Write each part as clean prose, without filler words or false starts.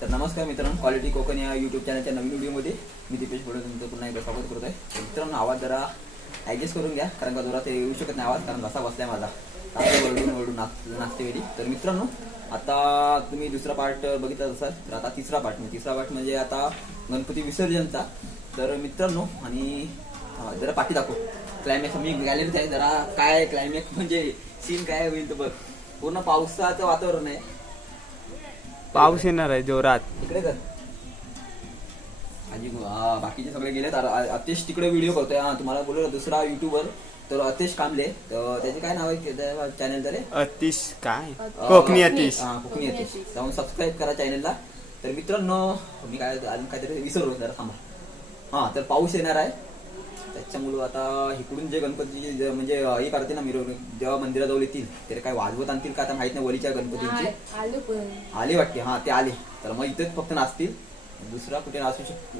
तर नमस्कार मित्रांनो, क्वालिटी कोकण या यूट्यूब चॅनलच्या नवीन व्हिडिओमध्ये मी दिपेश बोलत तुमचं पुन्हा एकदा स्वागत करत आहे. तर मित्रांनो, आवाज जरा ॲडजस्ट करून घ्या, कारण का जोरात येऊ शकत नाही आवाज, कारण घसा बसलाय माझा वरडून नाचते वेळी. तर मित्रांनो, आता तुम्ही दुसरा पार्ट बघितला असाल, तर आता तिसरा पार्ट म्हणजे आता गणपती विसर्जनचा. तर मित्रांनो, आणि जरा पाठी दाखव क्लायमॅक्स. मी गॅलरीत आहे, जरा काय क्लायमॅक्स म्हणजे सीन काय होईल तर बघ. पूर्ण पावसाचं वातावरण आहे, पाऊस येणार आहे जोरात. इकडे कर आजी. बाकीचे सगळे गेलेत. अतेश तिकडे व्हिडिओ करतोय. तुम्हाला बोललो दुसरा युट्यूबर, तर अतेश कांबले. तर त्याचे काय नाव आहे चॅनल? तर अतिश काय कोकणी अतिश. कोकणी अतिश. जाऊन सबस्क्राईब करा चॅनलला. तर मित्रांनो, मी काय अजून काहीतरी विसरलो जरा थांबा. तर पाऊस येणार आहे, त्याच्यामुळं आता इकडून जे गणपतीचे म्हणजे हे करते ना मिरवणूक, जेव्हा मंदिराजवळ येतील ते काय वाजवत आणतील का आता माहित नाही. वलीच्या गणपतींची आले वाटते. ते आले, तर मग इथेच फक्त नाचतील, दुसरा कुठे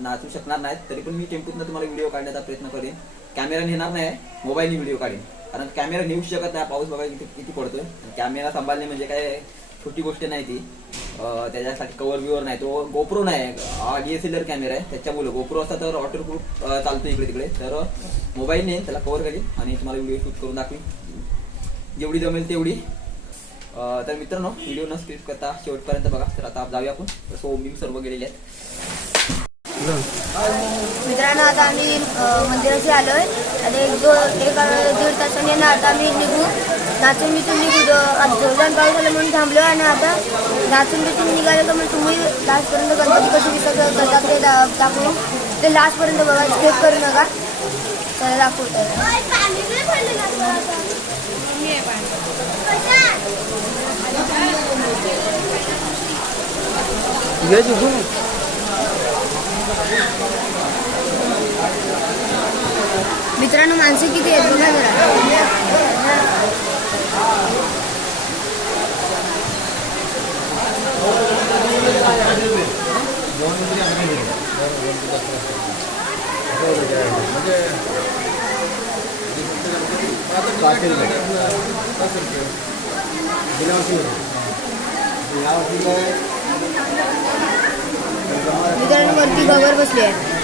नाचू शकणार नाहीत. तरी पण मी टेम्पोतनं तुम्हाला व्हिडिओ काढण्याचा प्रयत्न करेन. कॅमेरा नेणार नाही, मोबाईलने व्हिडिओ काढेन, कारण कॅमेरा नेऊ शकत नाही. पाऊस बघा किती पडतोय. कॅमेरा सांभाळणे म्हणजे काय छोटी गोष्ट नाही ती. त्याच्यासाठी कव्हर बिवर नाही, तो गोप्रो नाही, DSLR कॅमेरा आहे. त्याच्यामुळे गोप्रो असता तर वॉटरप्रूफ चालतो इकडे तिकडे. तर मोबाईलने त्याला कव्हर करेल आणि तुम्हाला व्हिडिओ शूट करून दाखवेन जेवढी जमेल तेवढी. तर मित्रांनो, व्हिडिओ न स्किप करता शेवटपर्यंत बघा. तर आता जाऊया आपण. तसं ओम सर्व गेलेले आहेत. मित्रांनो, आता आम्ही मंदिराशी आलोय आणि एक दीड तासाने ना आता आम्ही निघू. नाचून बिचून निघू. जोरदार पाऊस झाला म्हणून थांबलो आणि आता नाचून बिचून निघालो. तर मग तुम्ही लास्टपर्यंत गणपती कशी विसर्जन करतात ते दाखवू. ते लास्टपर्यंत बघा, स्किप करू नका. तर दाखवतो. मित्रांनो, माणसं किती आहेत बघा जरा. मित्रांनो, वरती गवर बसली आहे.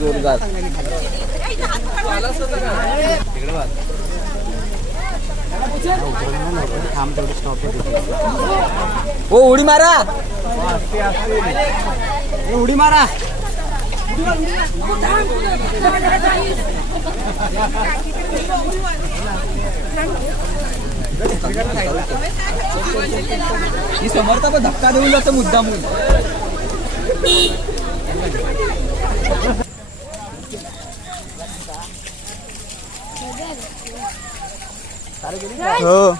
जोरदार. ओ उडी मारा, उडी मारा. ही समर्थ पण धक्का देऊन जातं मुद्दामून. हो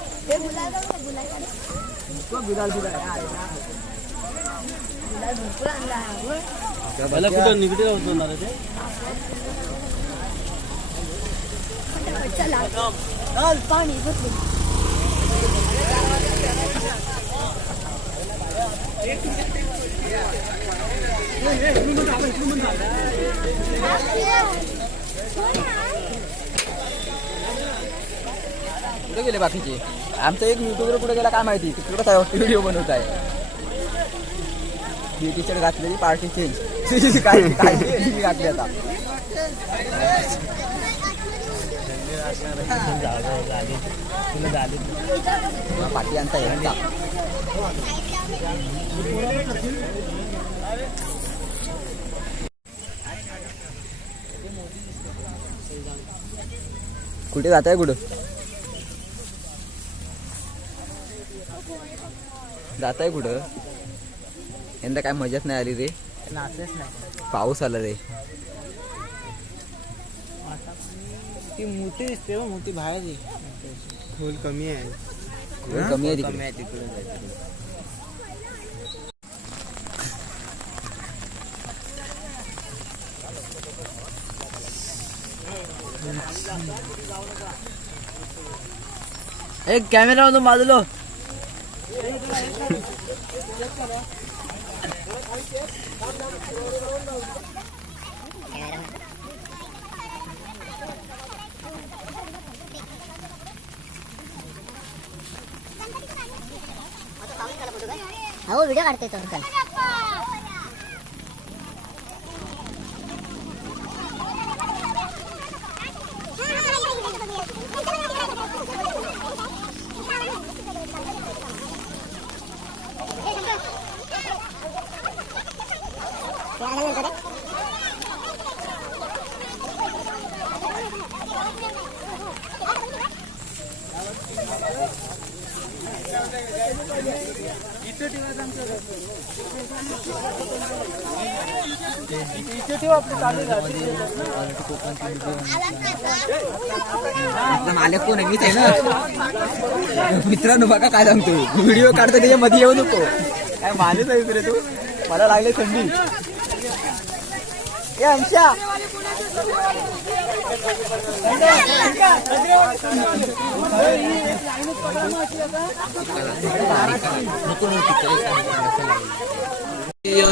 पाणी कुठे गेले बाकीचे? आमचा एक युट्यूबर कुठे गेला काय माहिती, तिकडे काय व्हिडिओ बनवत आहे. टी शर्ट घातलेली पार्टी चेंज काय काय घातली आता. पाठी आणता येईल का? कुठे जात आहे? कुठं जात आहे? कुठं यंदा काय मजाच नाही आली रे. पाऊस आला रे. ती मोठी दिसते, मोठी बाहेर खोल कमी आहे. कमी आहे तिकडे. एक कॅमेरा मधून बाजूलो. हो व्हिडिओ काढतोय तो काय. मालक कोण आहे? मीच आहे ना. मित्रांनो बघा काय सांगतो, व्हिडिओ काढतो त्याच्या मध्ये येऊ नको. काय मानच आहे रे तू. मला लागले थंडी. ए अंशा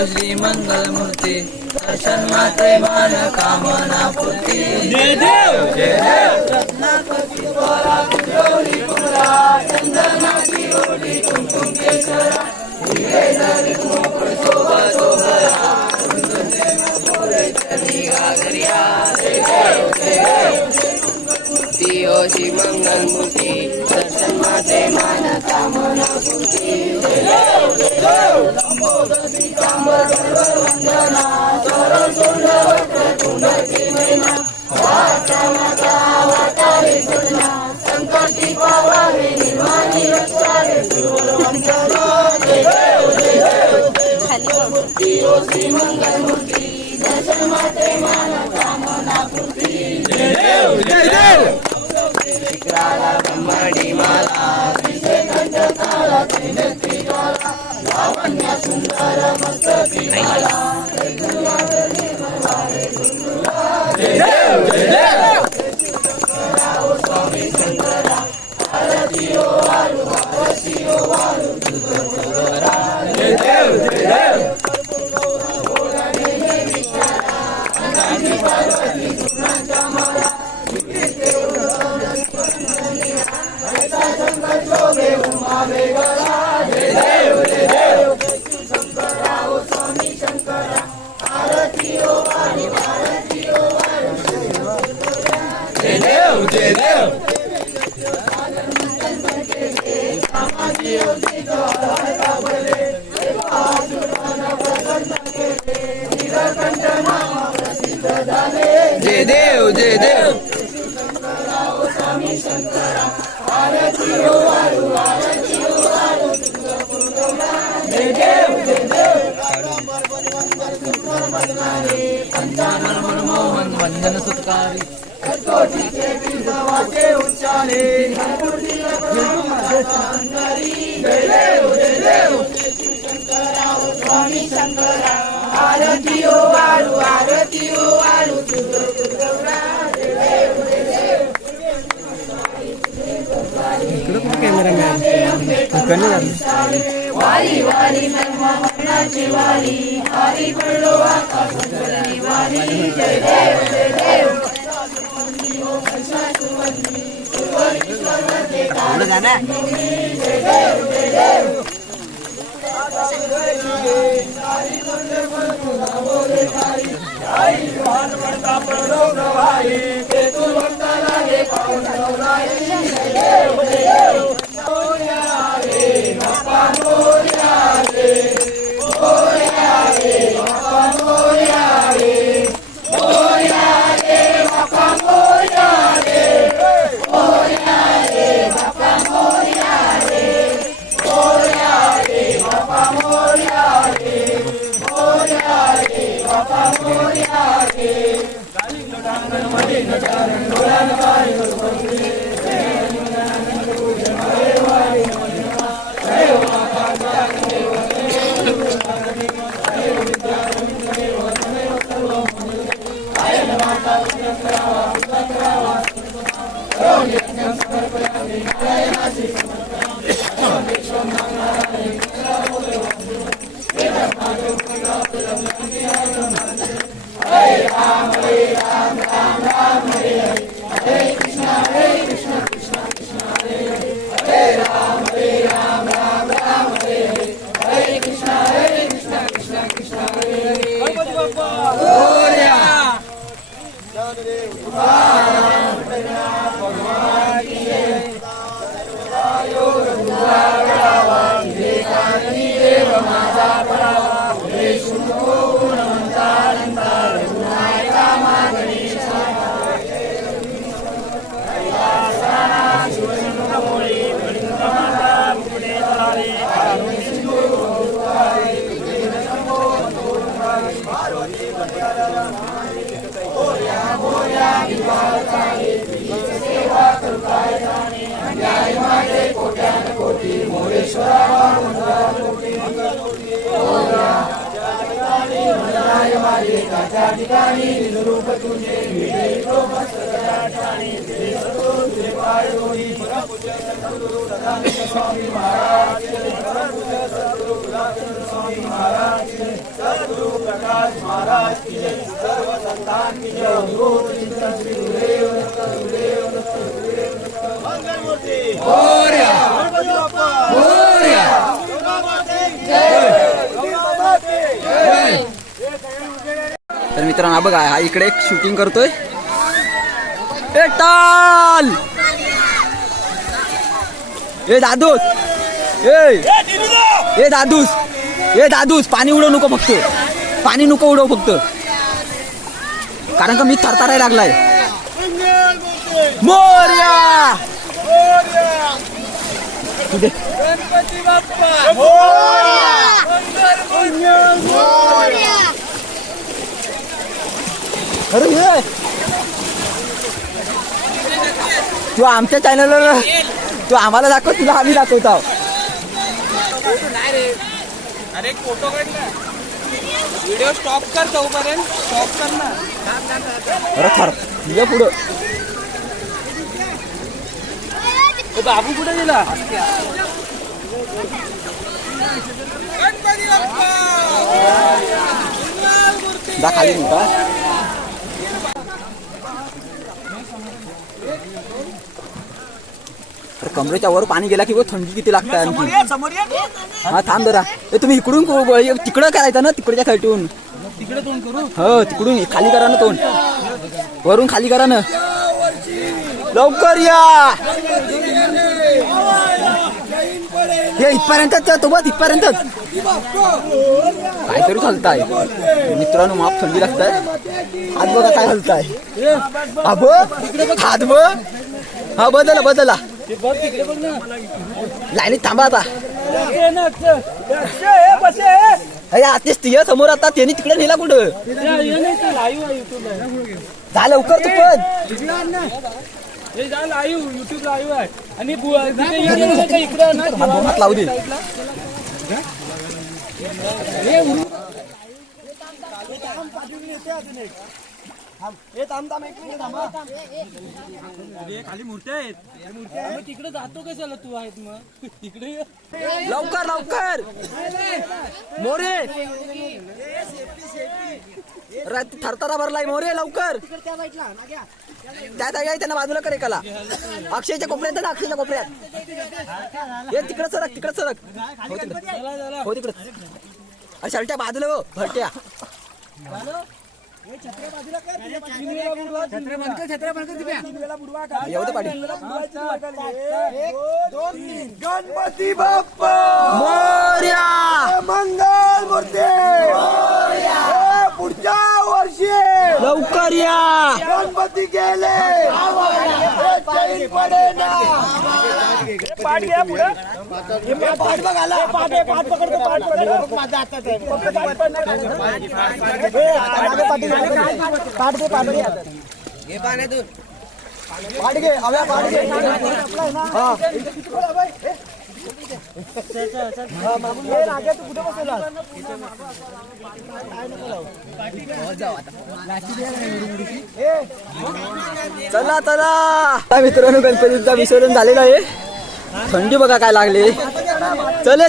श्री मंगल मूर्ती दर्शन मात्रे मान कामना पूर्ती. जय देव जय देव. रत्नाकरी द्वारा गौरी कुमरा चंदनाची ओढी कुमकुम केशरा हिरे धरी मोकळ शोभा शोभरा कुंदने मोरे चली गागरिया. जय देव जय देव. मूर्ती ओ श्री मंगल मूर्ती दर्शन मात्रे मान कामना पूर्ती. जय देव जय देव. लंबोदरी कांबर वंदना चरण सुंदर कुंडकी मैना वाचा माता वातारी सुना संकटी पावावे निर्माणी रक्षावे सुर वंदना. जय देव जय देव. मूर्ती ओ श्री मंगल मूर्ती दर्शन मात्रे मान कामना पूर्ती. जय देव जय देव. विक्राला ब्रह्मडी माला कंठ काला त्रिनेत्री ज्वाला लावण्य सुंदर मस्तकी माला. जय देव जय देव. स्वामी शंकरा आरती ओ वालू आरती ओ वालू तुझरा. जय देव जय देव. पार्वती सुनांच्या माला शंकर शोभे उमा वेगळा. जय देव जय देव. शंकरा ओ स्वामी शंकरा आरती ओ वाली आरती जय देव जय देव मनमोहन वंदन सत्कारी इकडं पण कॅमेरामॅन वारी वारी मनाची वारी वारी पडलो आकाशातली वारी जय देव जय देव जय देव जय देव तर मित्रांनो बघा हा इकडे एक शूटिंग करतोय ए टाल ए दादूस ए दादूस पाणी उडवू नको फक्त पाणी नको उडव फक्त कारण का मी थरथरायला लागलाय मोरया गणपती बाप्पा मोरया मोरया अरे ये तू आमच्या चॅनलवर तू आम्हाला दाखव तुला आम्ही दाखवतो अरे फोटो काढ ना व्हिडिओ स्टॉप कर तोपर्यंत स्टॉप कर ना अरे खर तुझ्या पुढं बाबू कुठे गेला दा खाली नव्हता अरे कमरेच्या वर पाणी गेला की वो थंडी किती लागते आणखी हा थांब जरा तुम्ही इकडून तिकडं करायचं ना तिकडच्या साईडून तिकडे तोंड करू हो तिकडून खाली करा ना तोंड वरून खाली करा ना लवकर या हे इथपर्यंतच तो बस इथपर्यंतच काहीतरी हलताय मित्रांनो. माप थंडी लागताय. हात बघा काय हलताय. अब हात बघ. हा बदला लाईनीत थांबा आता. अरे आतेच तिया समोर आता त्यांनी तिकडे नेला कुठं. जा लवकर तू पण. युट्यूब लाईव्ह आहे आणि इकडे लावू दे. खाली मूर्त्या आहेत. तिकडे जातो कशाला तू आहेत मग तिकडे लवकर मोरे. थरथरा भरलाय मोरे लवकर. त्या त्यांना बाजूला करे कला. अक्षयच्या कोपऱ्यात ना अक्षयच्या कोपऱ्यात. हे तिकडे सरक. हो तिकडे. अरे शर्ट्या बाजूला हो भरट्या. गणपती बाप्पा मोरया. मंगल मूर्ती पुढच्या वर्षी लवकर या. गणपती गेले पाठ घ्या पुढे. पाठ बघाला पाठ पकडतो. घे पाण्यातून पाठ घे. चला मित्रांनो गणपतीचा विसर्जन झालेलं आहे. थंडी बघा काय लागली. चल